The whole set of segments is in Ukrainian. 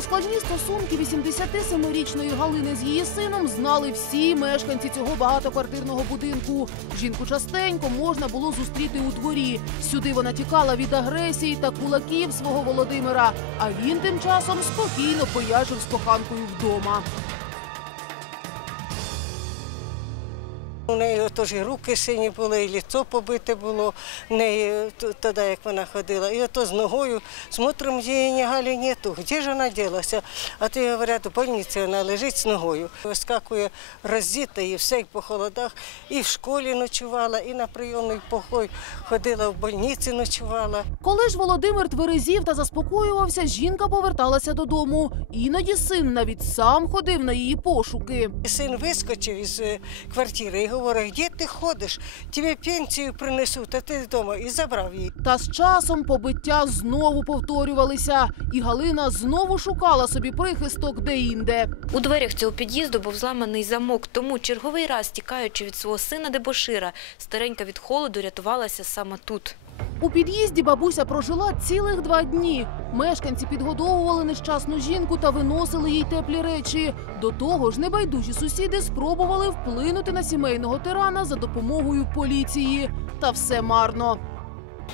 складні стосунки 87-річної Галини з її сином знали всі мешканці цього багатоквартирного будинку. Жінку частенько можна було зустріти у дворі. Сюди вона тікала від агресії та кулаків свого Володимира. А він тим часом спокійно пояжив з коханкою вдома. У неї теж і руки сині були, і лицо побите було в неї тоді, як вона ходила. І ото з ногою смотрим, її Галі нету. Де ж вона ділася? А ти говорять, у больниці вона лежить з ногою. Вискакує роздіта і все, і по холодах. І в школі ночувала, і на прийомний покой ходила, в больниці ночувала. Коли ж Володимир тверезів та заспокоювався, жінка поверталася додому. Іноді син навіть сам ходив на її пошуки. Син вискочив із е, квартири і говорить, де ти ходиш? Тобі пенсію принесуть, а ти вдома. І забрав її. Та з часом побиття знову повторювалися, і Галина знову шукала собі прихисток де-інде. У дверях цього під'їзду був зламаний замок, тому черговий раз, тікаючи від свого сина дебошира, старенька від холоду рятувалася саме тут. У під'їзді бабуся прожила цілих два дні. Мешканці підгодовували нещасну жінку та виносили їй теплі речі. До того ж, небайдужі сусіди спробували вплинути на сімейного тирана за допомогою поліції. Та все марно.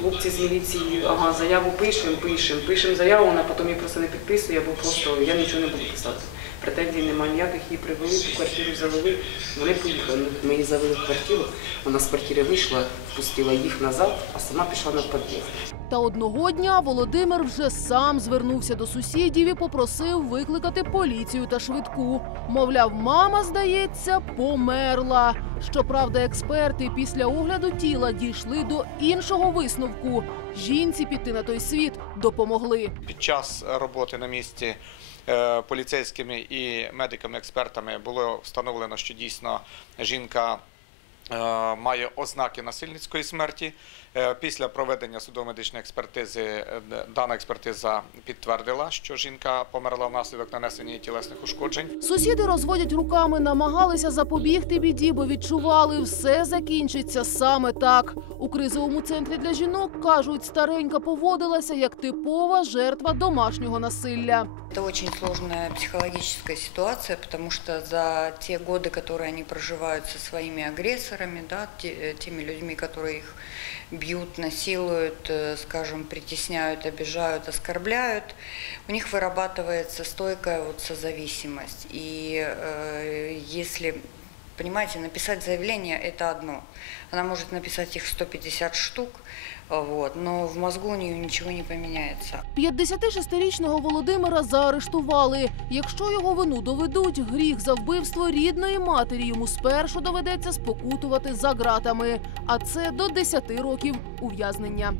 Хлопці з міліції, ага, заяву пишемо, пишемо, пишемо заяву, вона потім її просто не підписує, або просто я нічого не буду писати. Претензій немає ніяких, її привели, ту квартиру завели, вони поїхали. Ми її завели в квартиру, вона з квартири вийшла, впустила їх назад, а сама пішла на під'їзд. Та одного дня Володимир вже сам звернувся до сусідів і попросив викликати поліцію та швидку. Мовляв, мама, здається, померла. Щоправда, експерти після огляду тіла дійшли до іншого висновку. Жінці піти на той світ допомогли. Під час роботи на місці поліцейськими і медиками-експертами було встановлено, що дійсно жінка е, має ознаки насильницької смерті. Е, Після проведення судово-медичної експертизи е, д- дана експертиза підтвердила, що жінка померла внаслідок нанесення їй тілесних ушкоджень. Сусіди розводять руками, намагалися запобігти біді, бо відчували, все закінчиться саме так. У кризовому центрі для жінок кажуть, старенька поводилася як типова жертва домашнього насилля. Это очень сложная психологическая ситуация, потому что за те годы, которые они проживают со своими агрессорами, да, те- э, теми людьми, которые их бьют, насилуют, э, скажем, притесняют, обижают, оскорбляют, у них вырабатывается стойкая вот созависимость. И э, если, понимаете, написать заявление – это одно. Она может написать их 150 штук, вот, но в мозгу у нее ничего не поменяется. 56-річного Володимира заарештували. Якщо його вину доведуть, гріх за вбивство рідної матері йому спершу доведеться спокутувати за ґратами. А це до 10 років ув'язнення.